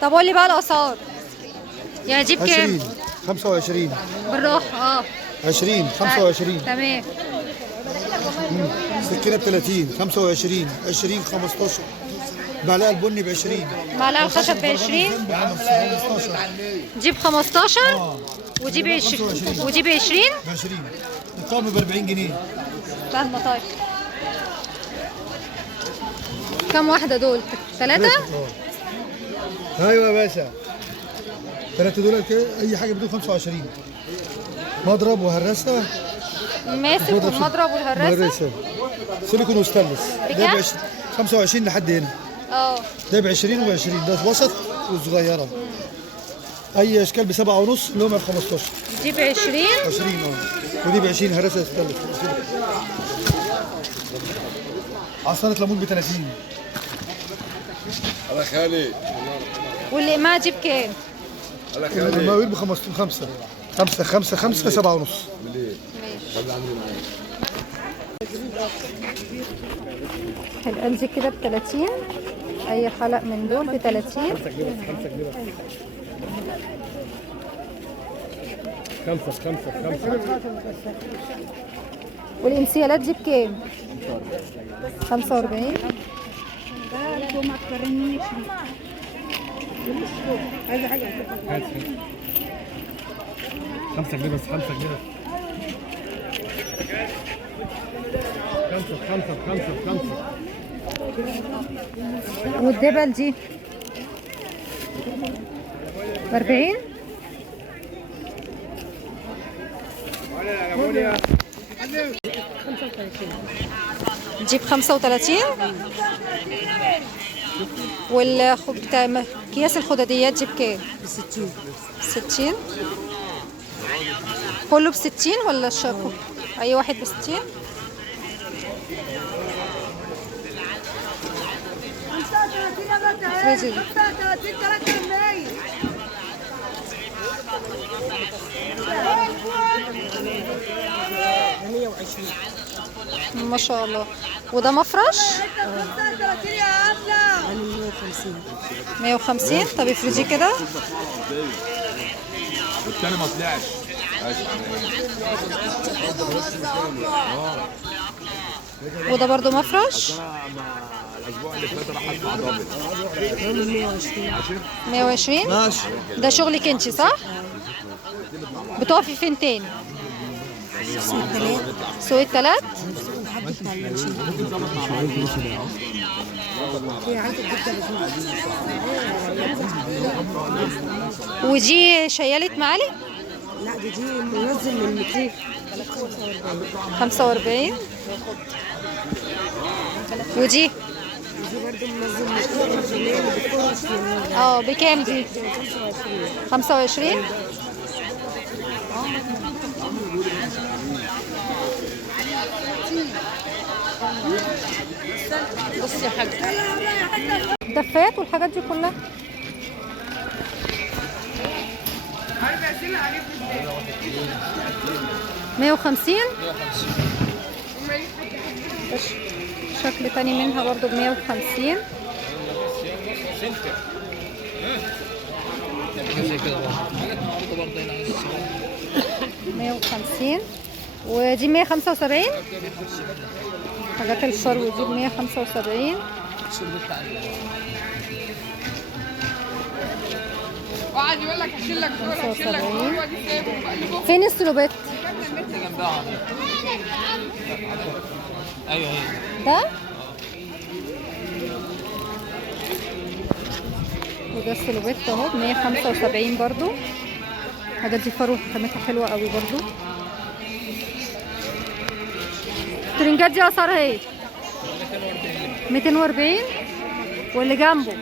طب قول لي بقى الاسعار، يعني دي بكام؟ 20 25 بالراحه. 20 25 تمام. سكينة ب 30 25 20 15 معلقة البني ب 20 معلقه الخشب ب 20 ب 15 دي ب 15 ودي ب 20 ودي ب 20 ب 20 الطقم ب 40 جنيه. فاهمه. طيب كم واحده دول؟ ثلاثه؟ ايوه يا باشا، ثلاثة دول كده اي حاجة بدون 25 مضرب وهرسة. ماسك والمضرب والهراسه سيليكون وستانلس ده ب 25 لحد هنا. ده ب 20 وب 20 ده وسط وصغيرة. اي اشكال ب 7 ونص اللي هم ب 15. دي ب 20 20 ودي ب 20 هرسة ستانلس. عصارة ليمون ب 30. الله خالي. والإقماع دي بكام؟ الله خالي. المقاويل ب 5 5 7 ونص. القلب دي كده ب 30. أي حلق من دول ب 30. 5 والإنسيالات دي بكام؟ 45. خمسة جنيه بس 5 جنيه. 5 والدبل دي ب 40. دي ب 35. والأكياس الخداديات دي بكام؟ ب 60. كله ب 60 ولا الشاكو؟ أي واحد ب 60. ما شاء الله. وده مفرش 150. طب افرضي كده. والتاني ما طلعش. وده برضو مفرش الاسبوع اللي فات راح اسمع ضابط 120. ده شغلك انت صح؟ بتقفي فين تاني؟ سوق التلات. ودي شيالة معالي؟ لا دي منزل من المكيف 45. ودي برضه منزل من بكام دي؟ 25. بصي يا حاج دفات والحاجات دي كلها. مية وخمسين. شكل تاني منها برضو ب 150. مية وخمسين. ودي 175. حاجات الشرو دي ب 175. وقعد يقول لك هشيل لك دول هشيل لك دول ودي سايبهم بقلبهم. فين السلوبات؟ ايوه هي ده؟ وده السلوبات اهو ب 175 برضو. الحاجات دي فروه خامتها حلوه قوي برضو. الترنجات دي اسعارها ايه؟ 240. واللي جنبه